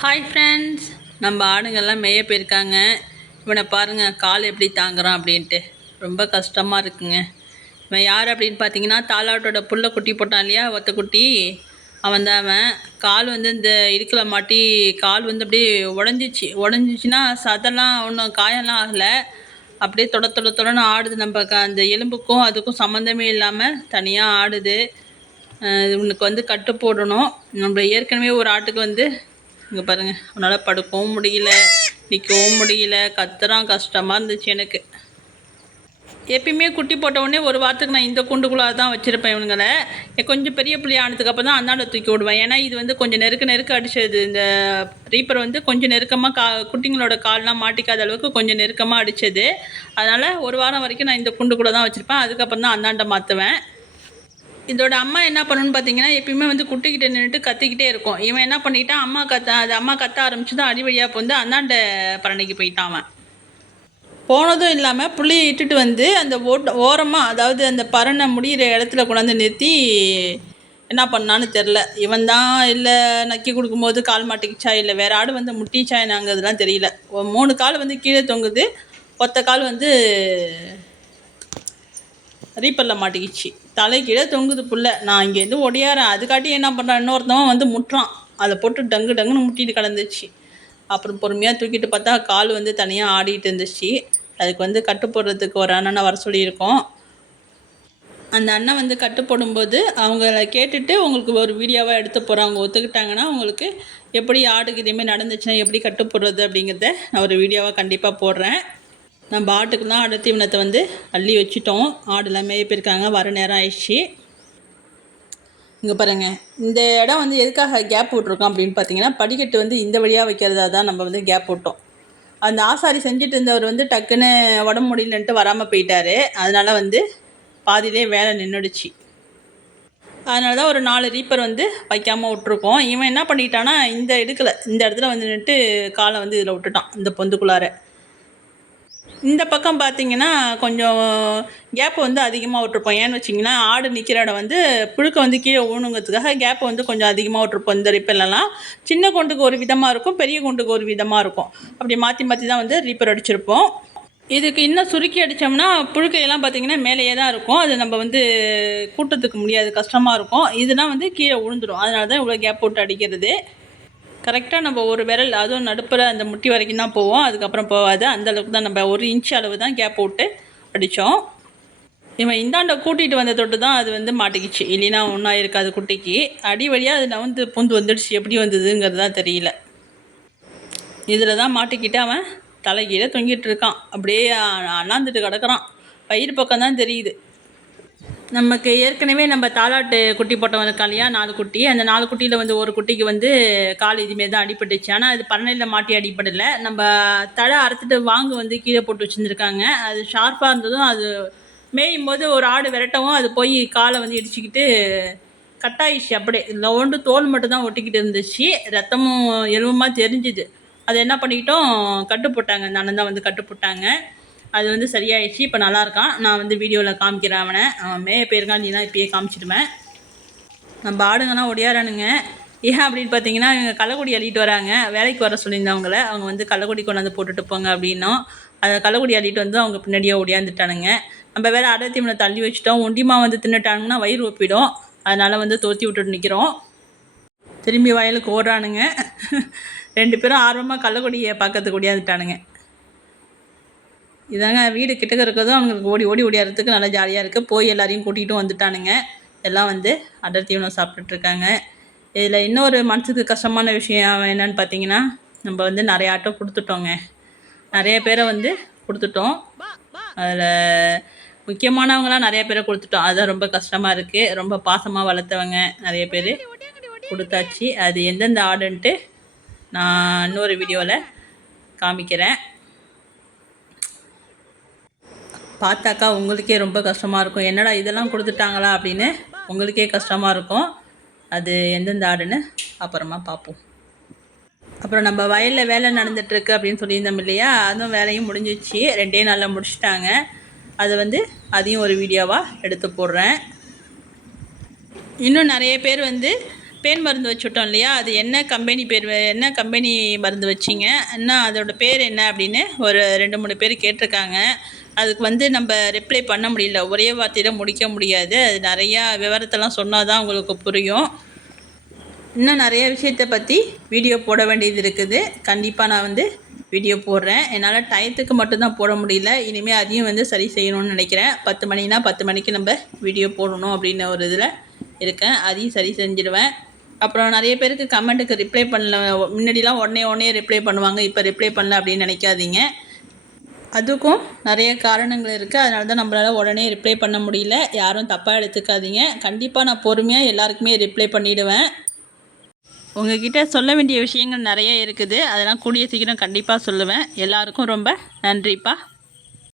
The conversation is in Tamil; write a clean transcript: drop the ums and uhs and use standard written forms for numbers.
ஹாய் ஃப்ரெண்ட்ஸ், நம்ம ஆடுங்கள்லாம் மேய போயிருக்காங்க. இவனை பாருங்கள், கால் எப்படி தாங்குறான் அப்படின்ட்டு. ரொம்ப கஷ்டமாக இருக்குங்க. இவன் யார் அப்படின்னு பார்த்தீங்கன்னா, தாலாட்டோட புல்லை குட்டி போட்டான் இல்லையா, ஒத்த குட்டி. அவன் தான் அவன். கால் வந்து இந்த இடுக்கில் மாட்டி கால் வந்து அப்படியே உடஞ்சிச்சின்னா சதெல்லாம் ஒன்றும் காயெல்லாம் ஆகலை. அப்படியே தொடன்னு ஆடுது. நம்ம அந்த எலும்புக்கும் அதுக்கும் சம்மந்தமே இல்லாமல் தனியாக ஆடுது. இவனுக்கு வந்து கட்டு போடணும். நம்ம ஏற்கனவே ஒரு ஆட்டுக்கு வந்து இங்கே பாருங்கள், அவனால் படுக்கவும் முடியல, நிற்கவும் முடியல, கத்துறான். கஷ்டமாக இருந்துச்சு எனக்கு. எப்பயுமே குட்டி போட்ட உடனே ஒரு வாரத்துக்கு நான் இந்த கூண்டுக்குள்ளாக தான் வச்சுருப்பேன் இவனுங்களை. கொஞ்சம் பெரிய பிள்ளை ஆனதுக்கப்புறம் தான் அந்தாண்ட தூக்கி விடுவேன். ஏன்னா இது வந்து கொஞ்சம் நெருக்க அடிச்சது. இந்த ரீப்பர் வந்து கொஞ்சம் நெருக்கமாக குட்டிங்களோட கால்லாம் மாட்டிக்காத அளவுக்கு கொஞ்சம் நெருக்கமாக அடித்தது. அதனால் ஒரு வாரம் வரைக்கும் நான் இந்த கூண்டுக்குள்ளே தான் வச்சுருப்பேன். அதுக்கப்புறம் தான் அந்தாண்ட மாற்றுவேன். இதோட அம்மா என்ன பண்ணணும்னு பார்த்தீங்கன்னா, எப்பயுமே வந்து குட்டிக்கிட்ட நின்றுட்டு கத்திக்கிட்டே இருக்கும். இவன் என்ன பண்ணிட்டான், அம்மா கத்த ஆரம்பிச்சு தான் அடி வழியாக வந்து அந்தாண்ட பரணைக்கு போயிட்டான். அவன் போனதும் இல்லாமல் புள்ளியை இட்டுட்டு வந்து அந்த ஓரமாக, அதாவது அந்த பரணை முடிகிற இடத்துல கொண்டாந்து நிறுத்தி என்ன பண்ணான்னு தெரில. இவன் தான் இல்லை நக்கி கொடுக்கும்போது கால் மாட்டிக்கிச்சா, இல்லை வேறு ஆடு வந்து முட்டிச்சா என்னங்கிறதுலாம் தெரியல. 3 கால் வந்து கீழே தொங்குது, ஒத்த கால் வந்து ரீப்பரில் மாட்டிக்கிச்சு. தலைக்கீழே தொங்குது புள்ள. நான் இங்கேருந்து ஒடியாரேன். அதுக்காட்டி என்ன பண்ணுறான், இன்னொருத்தவன் வந்து முட்டுறான். அதை போட்டு டங்குன்னு முட்டிட்டு கிடந்துச்சு. அப்புறம் பொறுமையாக தூக்கிட்டு பார்த்தா கால் வந்து தனியாக ஆடிட்டு இருந்துச்சு. அதுக்கு வந்து கட்டு போடுறதுக்கு ஒரு அண்ணனை வர சொல்லியிருக்கோம். அந்த அண்ணன் வந்து கட்டு போடும்போது அவங்கள கேட்டுட்டு உங்களுக்கு ஒரு வீடியோவாக எடுத்து போகிறாங்க. ஒத்துக்கிட்டாங்கன்னா உங்களுக்கு எப்படி ஆடுக்கு இதேமாதிரி நடந்துச்சுன்னா எப்படி கட்டு போடுறது அப்படிங்கிறத நான் ஒரு வீடியோவாக கண்டிப்பாக போடுறேன். நம்ம ஆட்டுக்குலாம் ஆடு தீவனத்தை வந்து அள்ளி வச்சுட்டோம். ஆடுலாம் மேய போயிருக்காங்க, வர நேரம் ஆயிடுச்சு. இங்கே பாருங்கள், இந்த இடம் வந்து எதுக்காக கேப் விட்ருக்கோம் அப்படின்னு பார்த்தீங்கன்னா, படிக்கட்டு வந்து இந்த வழியாக வைக்கிறதா தான் நம்ம வந்து கேப் விட்டோம். அந்த ஆசாரி செஞ்சுட்டு இருந்தவர் வந்து டக்குன்னு உடம்பு முடியலன்ட்டு வராமல் போயிட்டார். அதனால் வந்து பாதியிலே வேலை நின்றுடுச்சு. அதனால தான் ஒரு 4 ரீப்பர் வந்து வைக்காமல் விட்ருக்கோம். இவன் என்ன பண்ணிட்டான்னா, இந்த இடத்துல வந்து நின்றுட்டு காலை வந்து இதில் விட்டுட்டான், இந்த பொந்துக்குள்ளார. இந்த பக்கம் பார்த்தீங்கன்னா கொஞ்சம் கேப்பு வந்து அதிகமாக விட்ருப்போம். ஏன்னு வச்சிங்கன்னா, ஆடு நிற்கிற இடம் வந்து புழுக்க வந்து கீழே ஊணுங்கிறதுக்காக கேப்பை வந்து கொஞ்சம் அதிகமாக விட்ருப்போம். இந்த ரிப்பர்லலாம் சின்ன குண்டுக்கு ஒரு விதமாக இருக்கும், பெரிய குண்டுக்கு ஒரு விதமாக இருக்கும். அப்படி மாற்றி தான் வந்து ரீப்பர் அடிச்சிருப்போம். இதுக்கு இன்னும் சுருக்கி அடித்தோம்னா புழுக்கையெல்லாம் பார்த்திங்கன்னா மேலேயே தான் இருக்கும். அது நம்ம வந்து கூட்டத்துக்கு முடியாது, கஷ்டமாக இருக்கும். இதெல்லாம் வந்து கீழே விழுந்துடும். அதனால தான் இவ்வளோ கேப் போட்டு அடிக்கிறது. கரெக்டாக நம்ம ஒரு விரல், அதுவும் நடுப்புற அந்த முட்டி வரைக்கும் தான் போவோம், அதுக்கப்புறம் போகாது. அந்தளவுக்கு தான் நம்ம 1 இன்ச் அளவு தான் கேப் போட்டு அடித்தோம். இவன் இந்தாண்ட கூட்டிகிட்டு வந்த தொட்டு தான் அது வந்து மாட்டிக்கிச்சு, இல்லைன்னா ஒன்றா இருக்காது குட்டிக்கு. அடி வழியாக அது வந்து பூந்து வந்துடுச்சு, எப்படி வந்ததுங்கிறது தான் தெரியல. இதில் தான் மாட்டிக்கிட்டு அவன் தலைகீழே தொங்கிட்டு இருக்கான். அப்படியே அண்ணாந்துட்டு கிடக்குறான். வயிறு பக்கம் தான் தெரியுது. நமக்கு ஏற்கனவே நம்ம தாலாட்டு குட்டி போட்டவன் இருக்கா இல்லையா, 4 குட்டி. அந்த 4 குட்டியில் வந்து ஒரு குட்டிக்கு வந்து கால் இதுமாரி தான் அடிபட்டுச்சு. ஆனால் அது பரணையில் மாட்டி அடிப்படலை. நம்ம தழை அறுத்துட்டு வாங்கு வந்து கீழே போட்டு வச்சுருந்துருக்காங்க. அது ஷார்ப்பாக இருந்ததும் அது மேயும் போது ஒரு ஆடு விரட்டவும் அது போய் காலை வந்து இடிச்சிக்கிட்டு கட்டாயிடுச்சு. அப்படியே ஒன்று தோல் மட்டும் தான் ஒட்டிக்கிட்டு இருந்துச்சு, ரத்தமும் எலும்புமாக தெரிஞ்சுது. அதை என்ன பண்ணிக்கிட்டோம், கட்டு போட்டாங்க. அந்த அண்ணன் தான் வந்து கட்டு போட்டாங்க. அது வந்து சரியாயிடுச்சு. இப்போ நல்லாயிருக்கான். நான் வந்து வீடியோவில் காமிக்கிறேன். அவன் மேய போயிருக்கான், நீனா இப்பயே காமிச்சிடுவேன். நம்ம ஆடுங்கலாம் ஒடியாரானுங்க. ஏன் அப்படின்னு பார்த்தீங்கன்னா, இவங்க கள்ளக்குடி அள்ளிட்டு வராங்க. வேலைக்கு வர சொல்லியிருந்தவங்கள அவங்க வந்து கள்ளக்குடி கொண்டாந்து போட்டுட்டு போங்க அப்படின்னோம். அதை கள்ளக்குடி அள்ளிட்டு வந்து அவங்க பின்னாடியே ஒடியாந்துட்டானுங்க. நம்ம வேறு அடை தீவனை தள்ளி வச்சுட்டோம். ஒண்டிமா வந்து தின்னுட்டானுங்கன்னா வயிறு ஒப்பிடும். அதனால் வந்து தோற்றி விட்டுட்டு நிற்கிறோம். திரும்பி வயலுக்கு ஓடுறானுங்க. 2 பேரும் ஆர்வமாக கள்ளக்குடியை பார்க்கறதுக்கு ஒடியாந்துட்டானுங்க. இதாங்க வீடு கிட்டக்க இருக்கிறதும் அவங்களுக்கு ஓடி ஓடியாறதுக்கு நல்லா ஜாலியாக இருக்குது. போய் எல்லாரையும் கூட்டிகிட்டும் வந்துட்டானுங்க. எல்லாம் வந்து அடர் தீவனம் சாப்பிட்டுட்ருக்காங்க. இதில் இன்னொரு மனசுக்கு கஷ்டமான விஷயம் என்னென்னு பார்த்தீங்கன்னா, நம்ம வந்து நிறைய ஆட்டோ கொடுத்துட்டோங்க. நிறைய பேரை வந்து கொடுத்துட்டோம். அதில் முக்கியமானவங்களாம் நிறைய பேரை கொடுத்துட்டோம். அதுதான் ரொம்ப கஷ்டமாக இருக்குது. ரொம்ப பாசமாக வளர்த்தவங்க நிறைய பேர் கொடுத்தாச்சு. அது எந்தெந்த ஆடுன்ட்டு நான் இன்னொரு வீடியோவில் காமிக்கிறேன். பார்த்தாக்கா உங்களுக்கே ரொம்ப கஷ்டமாக இருக்கும். என்னடா இதெல்லாம் கொடுத்துட்டாங்களா அப்படின்னு உங்களுக்கே கஷ்டமாக இருக்கும். அது எந்தெந்த ஆடுன்னு அப்புறமா பார்ப்போம். அப்புறம் நம்ம வயலில் வேலை நடந்துகிட்ருக்கு அப்படின்னு சொல்லியிருந்தோம் இல்லையா, அதுவும் வேலையும் முடிஞ்சிச்சு. 2 நாளில் முடிச்சிட்டாங்க. அது வந்து அதையும் ஒரு வீடியோவாக எடுத்து போடுறேன். இன்னும் நிறைய பேர் வந்து பேன் மருந்து வச்சுட்டோம் இல்லையா, அது என்ன கம்பெனி பேர், என்ன கம்பெனி மருந்து வச்சிங்க, என்ன அதோட பேர் என்ன அப்படின்னு ஒரு 2-3 பேர் கேட்டிருக்காங்க. அதுக்கு வந்து நம்ம ரிப்ளை பண்ண முடியல, ஒரே வார்த்தையில் முடிக்க முடியாது. அது நிறையா விவரத்தெல்லாம் சொன்னால் தான் உங்களுக்கு புரியும். இன்னும் நிறைய விஷயத்தை பற்றி வீடியோ போட வேண்டியது இருக்குது. கண்டிப்பாக நான் வந்து வீடியோ போடுறேன். என்னால் டயத்துக்கு மட்டும்தான் போட முடியல. இனிமேல் அதையும் வந்து சரி செய்யணும்னு நினைக்கிறேன். 10 மணினா 10 மணிக்கு நம்ம வீடியோ போடணும் அப்படின்னு ஒரு இதில் இருக்கேன். அதையும் சரி செஞ்சுடுவேன். அப்புறம் நிறைய பேருக்கு கமெண்ட்டுக்கு ரிப்ளை பண்ணல. முன்னாடிலாம் உடனே ரிப்ளை பண்ணுவாங்க, இப்போ ரிப்ளை பண்ணல அப்படின்னு நினைக்காதீங்க. அதுக்கும் நிறைய காரணங்கள் இருக்குது. அதனால தான் நம்மளால் உடனே ரிப்ளை பண்ண முடியல. யாரும் தப்பாக எடுத்துக்காதீங்க. கண்டிப்பாக நான் பொறுமையாக எல்லாருக்குமே ரிப்ளை பண்ணிவிடுவேன். உங்ககிட்ட சொல்ல வேண்டிய விஷயங்கள் நிறைய இருக்குது. அதெல்லாம் கூடிய சீக்கிரம் கண்டிப்பாக சொல்லுவேன். எல்லாருக்கும் ரொம்ப நன்றிப்பா.